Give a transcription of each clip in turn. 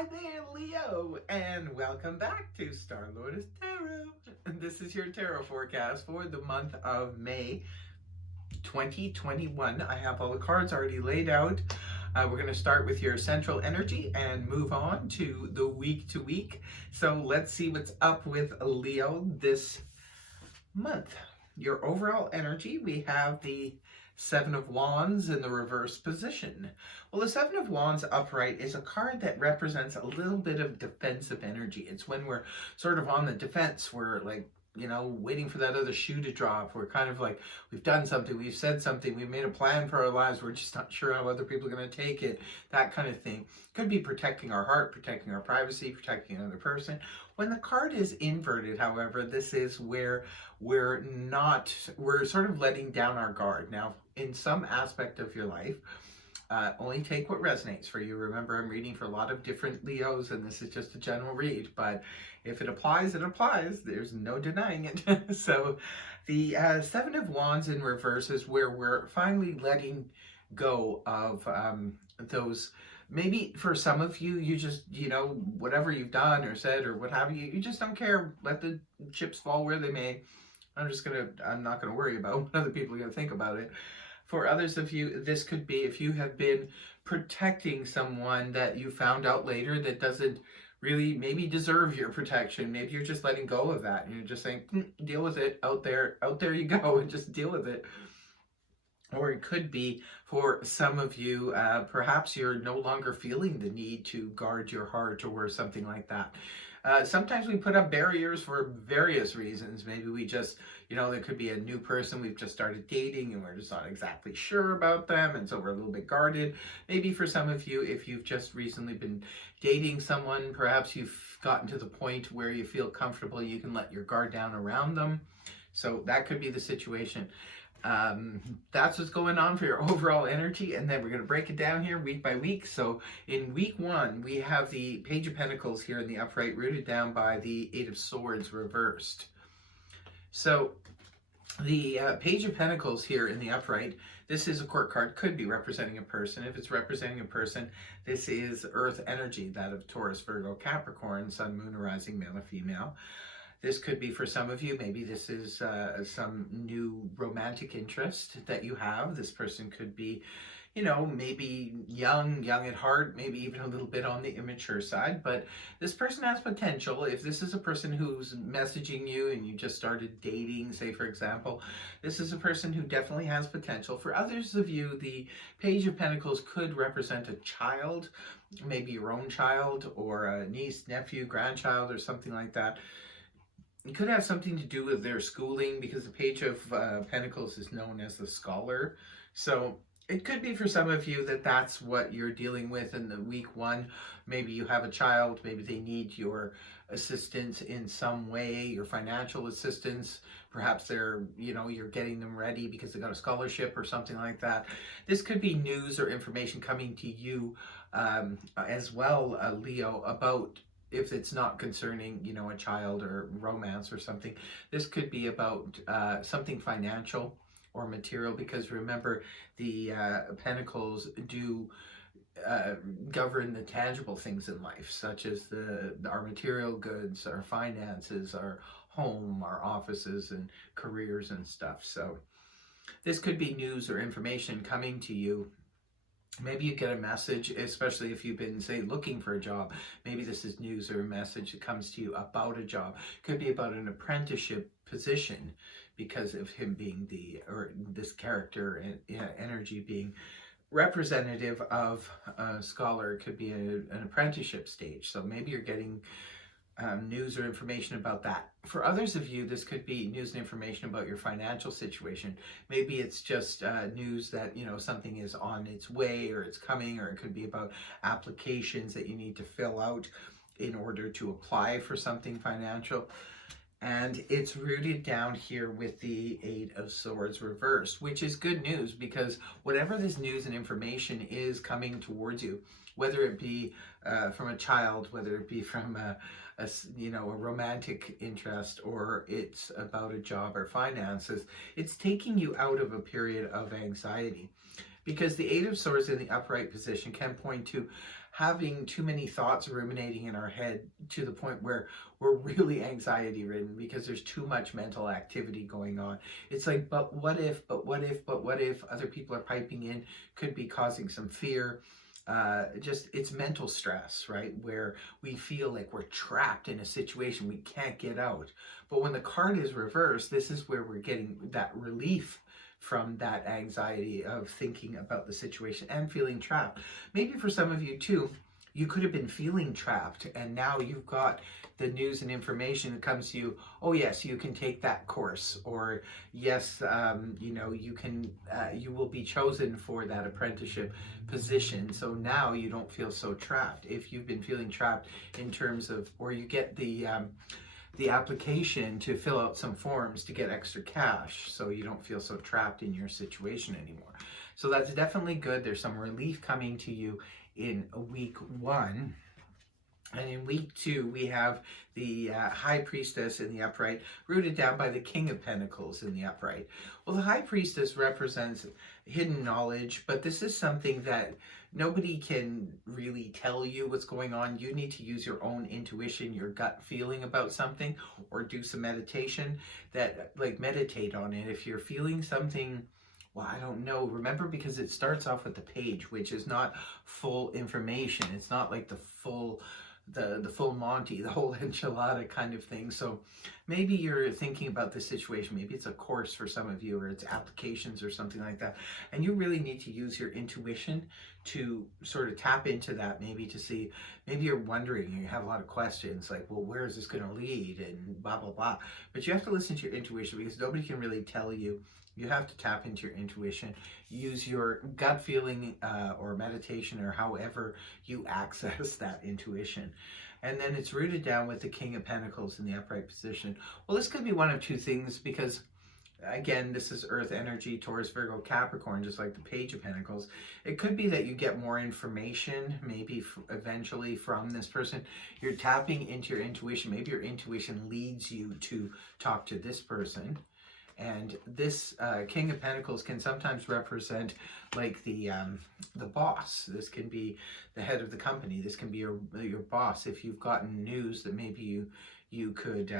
Hi there, Leo, and welcome back to Star Lotus Tarot. This is your tarot forecast for the month of May 2021. I have all the cards already laid out. We're going to start with your central energy and move on to the week to week. So let's see what's up with Leo this month. Your overall energy, we have the Seven of Wands in the reverse position. Well, the Seven of Wands upright is a card that represents a little bit of defensive energy. It's when we're sort of on the defense. We're like, waiting for that other shoe to drop. We're kind of like, we've done something, we've said something, we've made a plan for our lives. We're just not sure how other people are going to take it. That kind of thing. Could be protecting our heart, protecting our privacy, protecting another person. When the card is inverted, however, this is where we're sort of letting down our guard. Now, in some aspect of your life, only take what resonates for you. Remember, I'm reading for a lot of different Leos, and this is just a general read, but if it applies, it applies. There's no denying it. So the Seven of Wands in reverse is where we're finally letting go of those. Maybe for some of you, you just, whatever you've done or said or what have you, you just don't care. Let the chips fall where they may. I'm not gonna worry about what other people are gonna think about it. For others of you, this could be if you have been protecting someone that you found out later that doesn't really maybe deserve your protection. Maybe you're just letting go of that and you're just saying, deal with it out there you go, and just deal with it. Or it could be for some of you, perhaps you're no longer feeling the need to guard your heart or something like that. Sometimes we put up barriers for various reasons. Maybe we just, there could be a new person we've just started dating and we're just not exactly sure about them, and so we're a little bit guarded. Maybe for some of you, if you've just recently been dating someone, perhaps you've gotten to the point where you feel comfortable, you can let your guard down around them. So that could be the situation. That's what's going on for your overall energy, and then we're going to break it down here week by week. So in week 1, we have the Page of Pentacles here in the upright, rooted down by the Eight of Swords reversed. So the Page of Pentacles here in the upright, this is a court card, could be representing a person. If it's representing a person, this is earth energy, that of Taurus, Virgo, Capricorn, Sun, Moon, Rising, male or female. This could be for some of you, maybe this is some new romantic interest that you have. This person could be, maybe young at heart, maybe even a little bit on the immature side, but this person has potential. If this is a person who's messaging you and you just started dating, say for example, this is a person who definitely has potential. For others of you, the Page of Pentacles could represent a child, maybe your own child or a niece, nephew, grandchild, or something like that. It could have something to do with their schooling, because the Page of Pentacles is known as the scholar. So it could be for some of you that that's what you're dealing with in the week 1. Maybe you have a child, maybe they need your assistance in some way, your financial assistance. Perhaps they're, you're getting them ready because they got a scholarship or something like that. This could be news or information coming to you as well, Leo, about, if it's not concerning, a child or romance or something, this could be about something financial or material, because remember, the Pentacles do govern the tangible things in life, such as our material goods, our finances, our home, our offices and careers and stuff. So this could be news or information coming to you. Maybe you get a message, especially if you've been, say, looking for a job. Maybe this is news or a message that comes to you about a job. Could be about an apprenticeship position, because of him being this character and energy being representative of a scholar. It could be an apprenticeship stage. So maybe you're getting news or information about that. For others of you, this could be news and information about your financial situation. Maybe it's just news that, something is on its way or it's coming, or it could be about applications that you need to fill out in order to apply for something financial. And it's rooted down here with the Eight of Swords reversed, which is good news, because whatever this news and information is coming towards you, whether it be from a child, whether it be from a romantic interest, or it's about a job or finances, it's taking you out of a period of anxiety. Because the Eight of Swords in the upright position can point to having too many thoughts ruminating in our head to the point where we're really anxiety ridden because there's too much mental activity going on. It's like, but what if, but what if, but what if other people are piping in, could be causing some fear. Just it's mental stress, right? Where we feel like we're trapped in a situation we can't get out. But when the card is reversed, this is where we're getting that relief from that anxiety of thinking about the situation and feeling trapped. Maybe for some of you too, you could have been feeling trapped and now you've got the news and information that comes to you. Oh yes, you can take that course, or yes, you know, you can, you will be chosen for that apprenticeship position. So now you don't feel so trapped. If you've been feeling trapped in terms of, or you get the application to fill out some forms to get extra cash, so you don't feel so trapped in your situation anymore. So that's definitely good. There's some relief coming to you in week 1. And in week 2, we have the High Priestess in the upright, rooted down by the King of Pentacles in the upright. Well, the High Priestess represents hidden knowledge, but this is something that nobody can really tell you what's going on. You need to use your own intuition, your gut feeling about something, or do some meditation that, like, meditate on it. If you're feeling something, well, I don't know. Remember, because it starts off with the page, which is not full information. It's not like the full Monty, the whole enchilada kind of thing. So maybe you're thinking about this situation. Maybe it's a course for some of you, or it's applications or something like that. And you really need to use your intuition to sort of tap into that, maybe to see, maybe you're wondering, you have a lot of questions like, well, where is this going to lead and blah, blah, blah. But you have to listen to your intuition because nobody can really tell you. You have to tap into your intuition, use your gut feeling or meditation, or however you access that intuition. And then it's rooted down with the King of Pentacles in the upright position. Well, this could be one of two things, because again, this is Earth energy, Taurus, Virgo, Capricorn, just like the Page of Pentacles. It could be that you get more information, maybe eventually, from this person. You're tapping into your intuition. Maybe your intuition leads you to talk to this person. And this King of Pentacles can sometimes represent like the boss. This can be the head of the company. This can be your boss. If you've gotten news that maybe you could,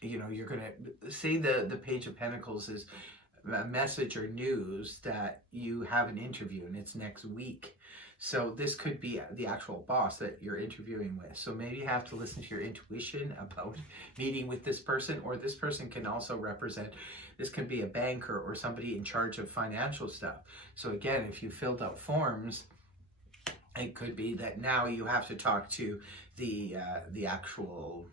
you know, you're going to say the Page of Pentacles is a message or news that you have an interview and it's next week. So this could be the actual boss that you're interviewing with. So maybe you have to listen to your intuition about meeting with this person, or this person can also represent, this can be a banker or somebody in charge of financial stuff. So again, if you filled out forms, it could be that now you have to talk to the actual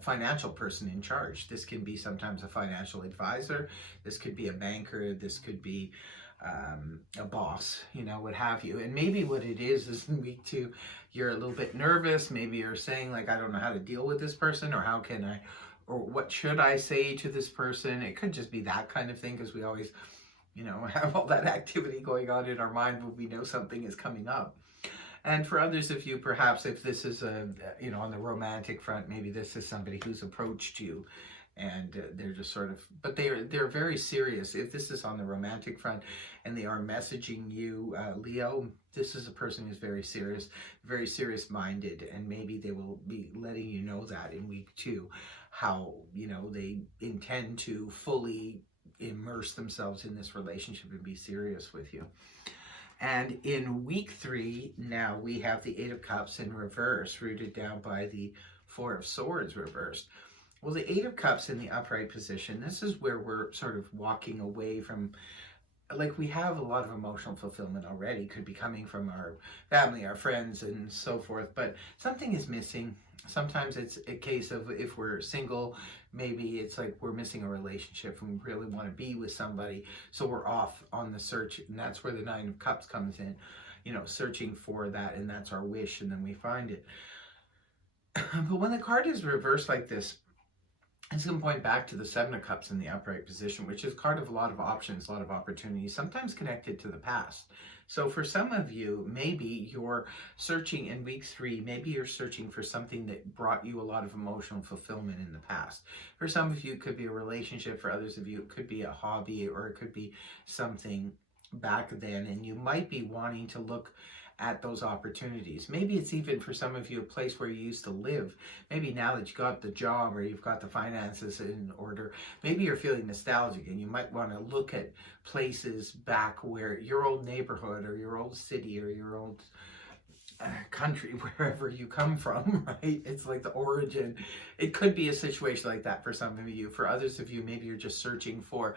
financial person in charge. This can be sometimes a financial advisor. This could be a banker. This could be a boss, you know, what have you. And maybe what it is in week 2, you're a little bit nervous. Maybe you're saying like, I don't know how to deal with this person, or how can I, or what should I say to this person? It could just be that kind of thing, because we always, you know, have all that activity going on in our mind when we know something is coming up. And for others of you, perhaps if this is a, you know, on the romantic front, maybe this is somebody who's approached you and they're just sort of, but they're very serious. If this is on the romantic front and they are messaging you, Leo, this is a person who's very serious minded, and maybe they will be letting you know that in week 2, how, you know, they intend to fully immerse themselves in this relationship and be serious with you. And in week 3, now we have the 8 of Cups in reverse, rooted down by the 4 of Swords reversed. Well, the 8 of Cups in the upright position, this is where we're sort of walking away from, like, we have a lot of emotional fulfillment already, could be coming from our family, our friends, and so forth, but something is missing. Sometimes it's a case of, if we're single, maybe it's like we're missing a relationship and we really want to be with somebody, so we're off on the search, and that's where the 9 of Cups comes in, you know, searching for that, and that's our wish, and then we find it. But when the card is reversed like this, it's going to point back to the 7 of Cups in the upright position, which is a card of a lot of options, a lot of opportunities, sometimes connected to the past. So for some of you, maybe you're searching in week 3, maybe you're searching for something that brought you a lot of emotional fulfillment in the past. For some of you, it could be a relationship. For others of you, it could be a hobby, or it could be something back then. And you might be wanting to look at those opportunities. Maybe it's even for some of you a place where you used to live. Maybe now that you got the job or you've got the finances in order, maybe you're feeling nostalgic and you might want to look at places back where your old neighborhood or your old city or your old country, wherever you come from, right? It's like the origin. It could be a situation like that for some of you. For others of you, maybe you're just searching for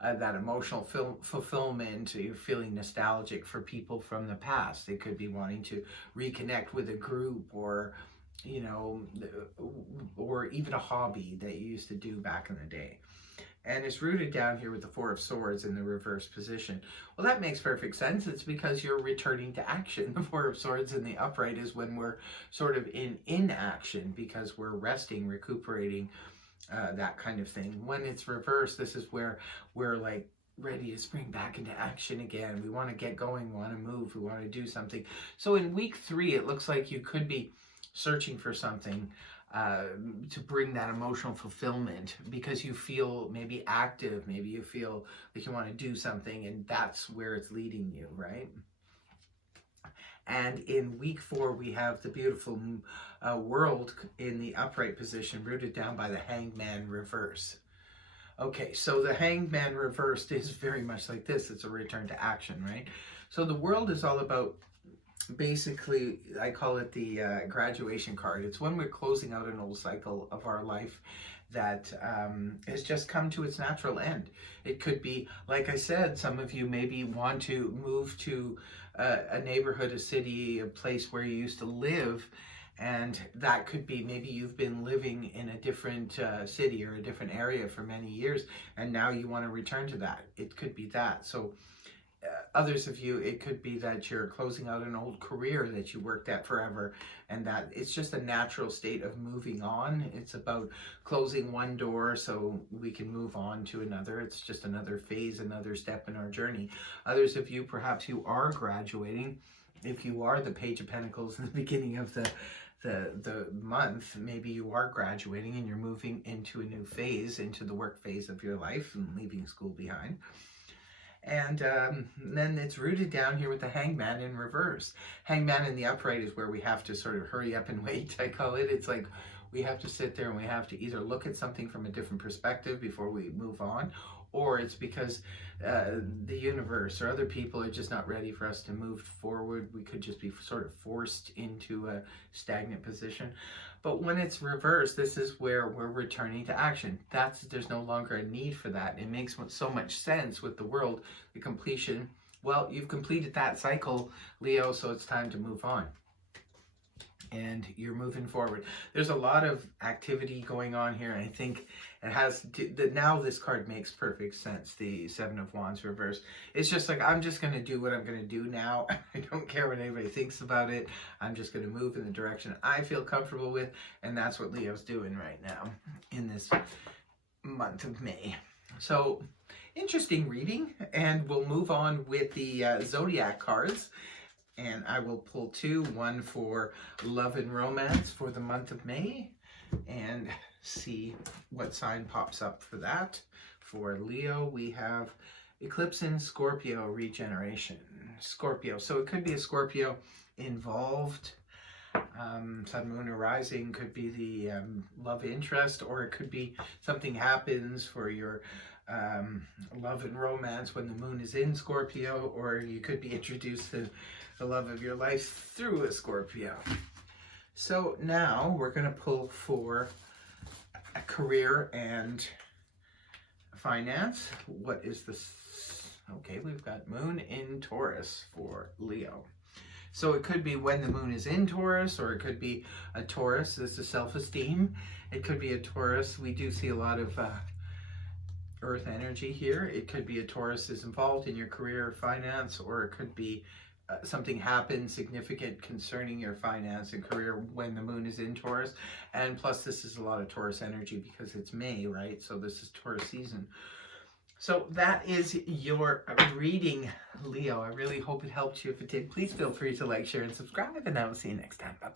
that emotional fulfillment. You're feeling nostalgic for people from the past. It could be wanting to reconnect with a group, or you know, or even a hobby that you used to do back in the day. And it's rooted down here with the Four of Swords in the reverse position. Well, that makes perfect sense. It's because you're returning to action. The Four of Swords in the upright is when we're sort of in inaction because we're resting, recuperating, that kind of thing. When it's reversed, this is where we're like ready to spring back into action again. We want to get going, we want to move, we want to do something. So in week 3, it looks like you could be searching for something to bring that emotional fulfillment because you feel maybe active, maybe you feel like you want to do something, and that's where it's leading you, right? And in week 4, we have the beautiful world in the upright position, rooted down by the Hangman reverse. Okay, so the Hangman reversed is very much like this. It's a return to action, right? So the world is all about, basically, I call it the graduation card. It's when we're closing out an old cycle of our life that has just come to its natural end. It could be, like I said, some of you maybe want to move to a neighborhood, a city, a place where you used to live, and that could be maybe you've been living in a different city or a different area for many years, and now you want to return to that. It could be that. So others of you, it could be that you're closing out an old career that you worked at forever, and that it's just a natural state of moving on. It's about closing one door so we can move on to another. It's just another phase, another step in our journey. Others of you, perhaps you are graduating. If you are the Page of Pentacles in the beginning of the month, maybe you are graduating and you're moving into a new phase, into the work phase of your life and leaving school behind. And then it's rooted down here with the Hangman in reverse. Hangman in the upright is where we have to sort of hurry up and wait, I call it. It's like we have to sit there and we have to either look at something from a different perspective before we move on, or it's because the universe or other people are just not ready for us to move forward. We could just be sort of forced into a stagnant position. But when it's reversed, this is where we're returning to action. There's no longer a need for that. It makes so much sense with the world, the completion. Well, you've completed that cycle, Leo, so it's time to move on. And you're moving forward. There's a lot of activity going on here. I think it has now this card makes perfect sense. The Seven of Wands reverse. It's just like, I'm just going to do what I'm going to do now. I don't care what anybody thinks about it. I'm just going to move in the direction I feel comfortable with. And that's what Leo's doing right now in this month of May. So interesting reading. And we'll move on with the Zodiac cards. And I will pull 2, one for love and romance for the month of May, and see what sign pops up for that. For Leo, we have eclipse in Scorpio, regeneration. Scorpio, so it could be a Scorpio involved. Sun, moon, or rising could be the love interest, or it could be something happens for your love and romance when the moon is in Scorpio, or you could be introduced to the love of your life through a Scorpio. So now we're going to pull for a career and finance. What is this? Okay, we've got moon in Taurus for Leo. So it could be when the moon is in Taurus, or it could be a Taurus. This is self-esteem. It could be a Taurus. We do see a lot of earth energy here. It could be a Taurus is involved in your career or finance, or it could be something happens significant concerning your finance and career when the moon is in Taurus. And plus, this is a lot of Taurus energy because it's May, right? So this is Taurus season. So that is your reading, Leo. I really hope it helped you. If it did, please feel free to like, share, and subscribe, and I will see you next time. Bye-bye.